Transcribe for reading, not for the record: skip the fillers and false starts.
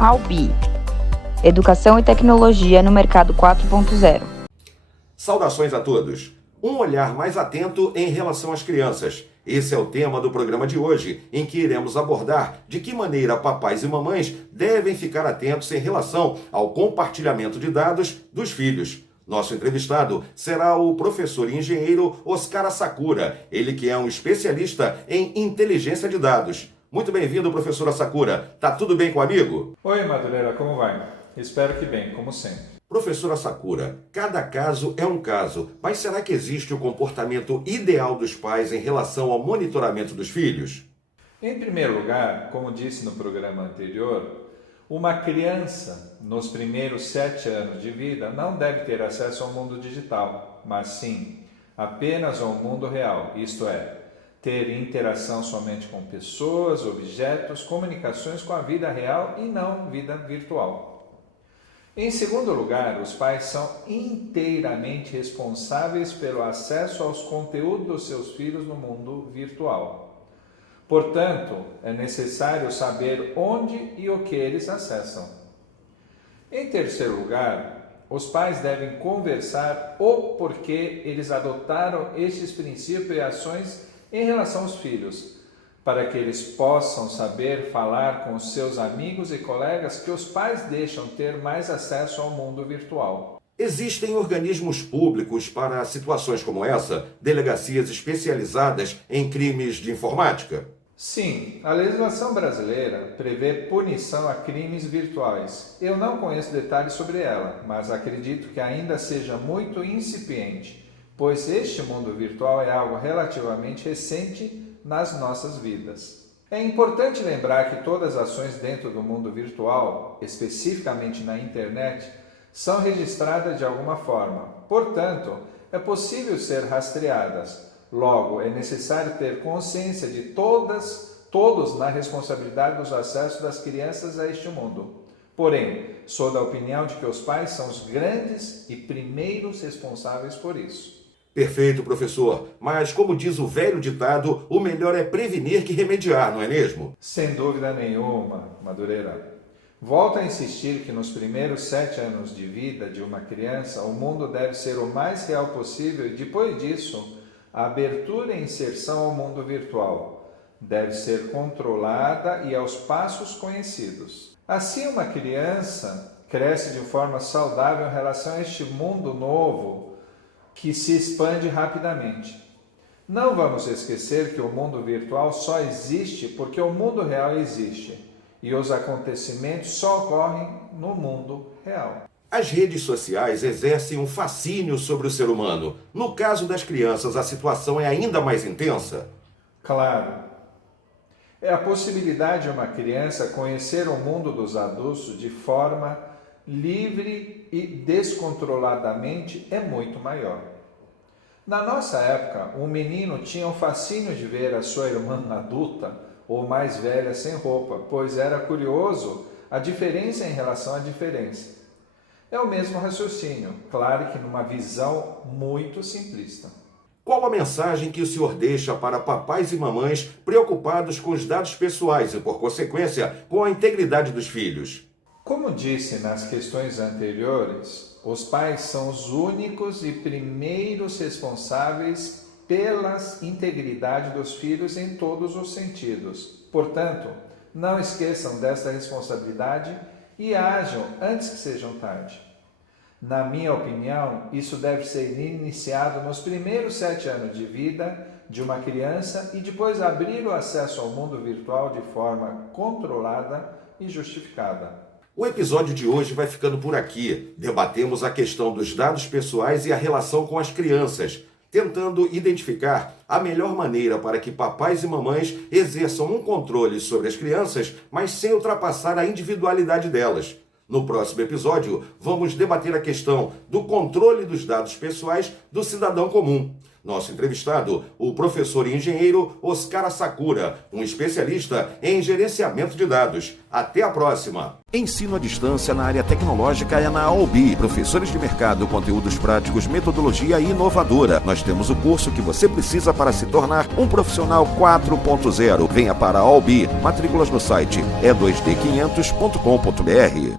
Albi, Educação e Tecnologia no Mercado 4.0. Saudações a todos! Um olhar mais atento em relação às crianças. Esse é o tema do programa de hoje, em que iremos abordar de que maneira papais e mamães devem ficar atentos em relação ao compartilhamento de dados dos filhos. Nosso entrevistado será o professor e engenheiro Oscar Asakura, ele que é um especialista em inteligência de dados. Muito bem-vindo, professor Asakura. Tá tudo bem com o amigo? Oi, Madureira, como vai? Espero que bem, como sempre. Professor Asakura, cada caso é um caso, mas será que existe o comportamento ideal dos pais em relação ao monitoramento dos filhos? Em primeiro lugar, como disse no programa anterior, uma criança nos primeiros 7 anos de vida não deve ter acesso ao mundo digital, mas sim apenas ao mundo real, isto é, ter interação somente com pessoas, objetos, comunicações com a vida real e não vida virtual. Em segundo lugar, os pais são inteiramente responsáveis pelo acesso aos conteúdos dos seus filhos no mundo virtual. Portanto, é necessário saber onde e o que eles acessam. Em terceiro lugar, os pais devem conversar o porquê eles adotaram estes princípios e ações em relação aos filhos, para que eles possam saber falar com os seus amigos e colegas que os pais deixam ter mais acesso ao mundo virtual. Existem organismos públicos para situações como essa? Delegacias especializadas em crimes de informática? Sim, a legislação brasileira prevê punição a crimes virtuais. Eu não conheço detalhes sobre ela, mas acredito que ainda seja muito incipiente, pois este mundo virtual é algo relativamente recente nas nossas vidas. É importante lembrar que todas as ações dentro do mundo virtual, especificamente na internet, são registradas de alguma forma. Portanto, é possível ser rastreadas. Logo, é necessário ter consciência de todos na responsabilidade dos acessos das crianças a este mundo. Porém, sou da opinião de que os pais são os grandes e primeiros responsáveis por isso. Perfeito, professor. Mas, como diz o velho ditado, o melhor é prevenir que remediar, não é mesmo? Sem dúvida nenhuma, Madureira. Volto a insistir que nos primeiros 7 anos de vida de uma criança, o mundo deve ser o mais real possível e, depois disso, a abertura e inserção ao mundo virtual deve ser controlada e aos passos conhecidos. Assim, uma criança cresce de forma saudável em relação a este mundo novo que se expande rapidamente. Não vamos esquecer que o mundo virtual só existe porque o mundo real existe e os acontecimentos só ocorrem no mundo real. As redes sociais exercem um fascínio sobre o ser humano. No caso das crianças, a situação é ainda mais intensa? Claro. É a possibilidade de uma criança conhecer o mundo dos adultos de forma livre e descontroladamente é muito maior. Na nossa época, um menino tinha o fascínio de ver a sua irmã adulta ou mais velha sem roupa, pois era curioso a diferença em relação à diferença. É o mesmo raciocínio, claro que numa visão muito simplista. Qual a mensagem que o senhor deixa para papais e mamães preocupados com os dados pessoais e, por consequência, com a integridade dos filhos? Como disse nas questões anteriores, os pais são os únicos e primeiros responsáveis pela integridade dos filhos em todos os sentidos. Portanto, não esqueçam desta responsabilidade e ajam antes que sejam tarde. Na minha opinião, isso deve ser iniciado nos primeiros 7 anos de vida de uma criança e depois abrir o acesso ao mundo virtual de forma controlada e justificada. O episódio de hoje vai ficando por aqui. Debatemos a questão dos dados pessoais e a relação com as crianças, tentando identificar a melhor maneira para que papais e mamães exerçam um controle sobre as crianças, mas sem ultrapassar a individualidade delas. No próximo episódio, vamos debater a questão do controle dos dados pessoais do cidadão comum. Nosso entrevistado, o professor e engenheiro Oscar Sakura, um especialista em gerenciamento de dados. Até a próxima! Ensino à distância na área tecnológica é na AOB. Professores de mercado, conteúdos práticos, metodologia inovadora. Nós temos o curso que você precisa para se tornar um profissional 4.0. Venha para a AOB. Matrículas no site e2d500.com.br.